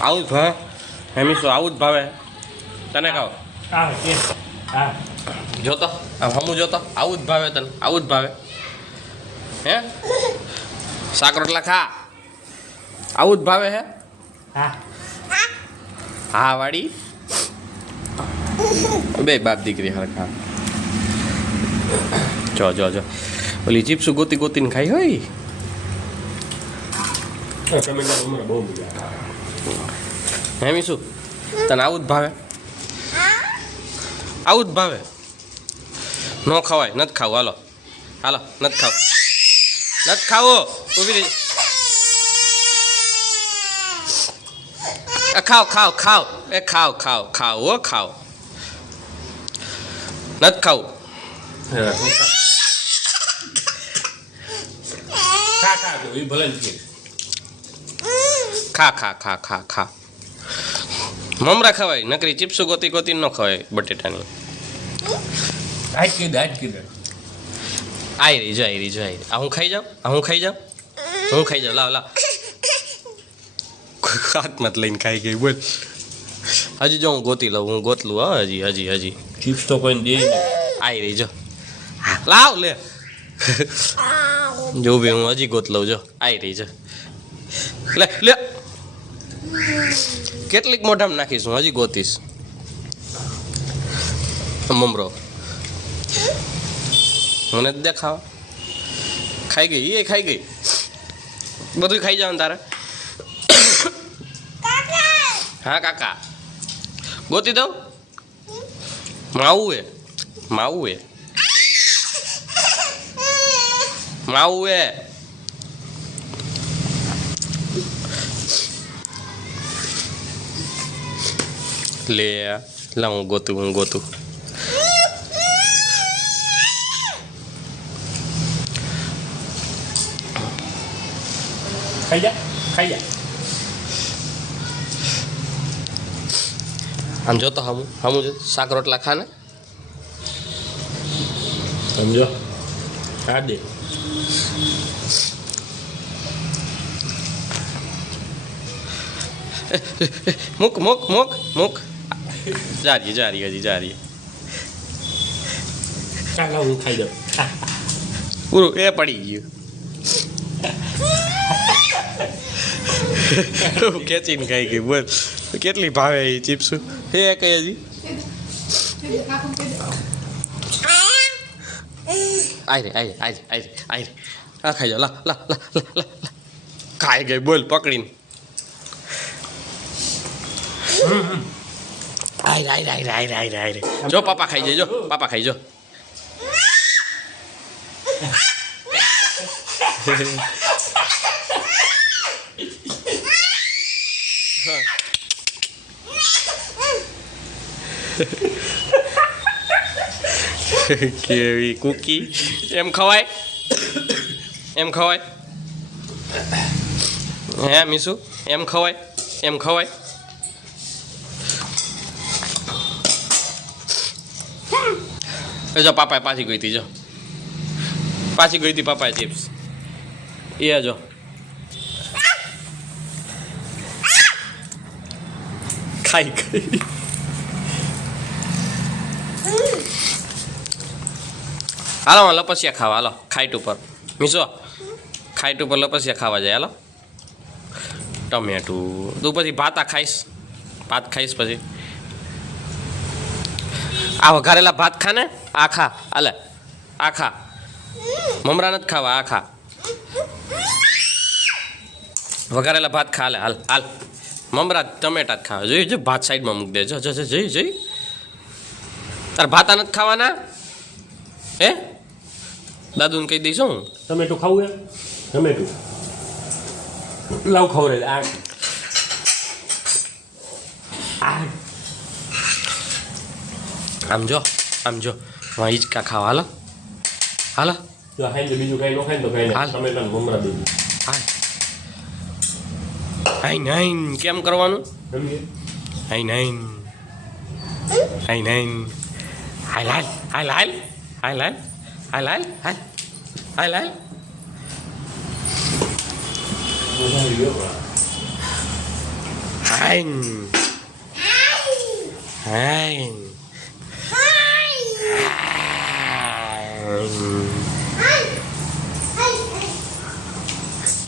આવું જ ભાવે હેમીશું આવું જ ભાવે. તને કહો. જોતો હમું જોતો આવું જ ભાવે તને આવું જ ભાવે. હે? શાક રોટલા ખા. આવું જ ભાવે હે? હા. હા વાડી. બે બાપ દીકરી હરખા જો જો જો. ઓલી ચીપ્સું ગોતી ગોતીને ખાઈ હોય? હેમી શું તને આવું જ ભાવે? આવું જ ભાવે? ન ખવાય નથી ખાવું. હાલો હાલો નથી ખાવ. નથી ખાવો. ઊભી રહી. ખાવ ખાવ ખાવ એ ખાવ ખાવ ખાવ ઓ ખાવ નથી ખાવું. ખા ખા ખા ખા ખા ખા. મમરા ખવાય નકરી ચિપ્સો ગોતી ગોતી ન ખવાય બટેટાની. આજ કીધું આજ કીધું આઈ રહી જો આઈ રહી જો આઈ રહી. આ હું ખાઈ જાઉં? આ હું ખાઈ જાઉં? હું ખાઈ જાઉં? લાવ લાવ. હાથમાં લઈને ખાઈ ગઈ બોલ. હજી જો હું ગોતી લઉં હું ગોતલું હા હજી હજી હજી. ચિપ્સ તો કોઈ દે આવી આઈ રહી જો. લાવ લે. જો ભી હું હજી ગોત લઉં જો. આઈ રહી જો. લે લે. કેટલીક મોઢામાં નાખીશ? હું હજી ગોતીશ. મમરો. મને દેખાવ. ખાઈ ગઈ? એ ખાઈ ગઈ? બધું ખાઈ જવાનું તારે? હા, કાકા. ગોતી દઉં? માવું એ માવું એ માવું એ Le, lah ngotu ngotu. Kaya, kaya. हम जो तो हम हम साग रोटला खाने समझो आ दे मुक मुक मुक मुक મૂક મૂક મૂક જારીએ જારીએ હજી જારીએ ચાલ હું ખાઈ જાઉં પૂરું એ પડી ગયું ખેંચીને ખાઈ ગઈ બોલ કેટલી ભાવે એ ચિપ્સ એ કઈ હજી આઈ રે આઈ રે આઈ રે આઈ રે આ ખાઈ જાઓ લા લા લા લા. ખાઈ ગઈ બોલ પકડીને Đây đây đây đây đây đây. Cho papa ખાઈ જજો. papa ખાઈ જો. કેવી કુકી એમ ખવાય એમ ખવાય હે મીસુ એમ ખવાય એમ ખવાય એ જો પાપાએ પાછી ગઈ હતી જો. પાછી ગઈ હતી પાપાએ ચિપ્સ એ જો. ખાઈ ગઈ હાલો લપસિયા ખાવા, હાલો, ખાઈટ ઉપર. મીસો ખાઈટ ઉપર લપસિયા ખાવા જાય, હાલો. ટમેટું. તું પછી ભાતા ખાઈશ. ભાત ખાઈશ પછી. આ વઘારેલા ભાત ખા ને આ ખા હાલે આ ખા. મમરા નથી ખાવા આ ખા. વઘારેલા ભાત ખા હાલે હાલ હાલ. મમરા ટમેટા જ ખાવા. જોઈ જો ભાત સાઈડમાં મૂક દે જો જો જોઈ તાર ભાત તાર ભાતા નથી ખાવાના? હે? દાદુને કહી દઈશું હું. ટમેટું ખાવું એમ ટમેટું. લાવ ખવરે આ. આ આમ જો આમ જો હું હિંચકા ખાવ હાલો હાલો બીજું કઈ નો ખાઈ તો કઈ તમે તને મમરા દેજો હા હાઈ નાઈન કેમ કરવાનું high nine high nine high લાલ હાઈ લાલ હાઈ લાલ હાઈ લાલ હાઈ હાઈ લાલ હાઈ હાઈ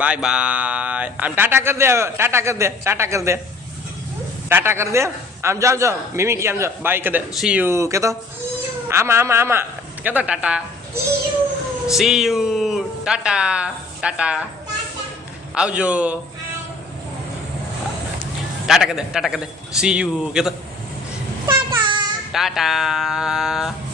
બાય બાય આમ ટાટા કરી દે ટાટા કરી દે ટાટા કરી દે. ટાટા કરી દે. આમ જાઓ જાઓ મિમી કે આમ જાઓ બાય કરી દે. સી યુ કે તો આમાં આમાં આમાં. કે તો tata? See you tata tata. આવજો. ટાટા કરી દે ટાટા કરી દે. સી યુ કે તો ટાટા.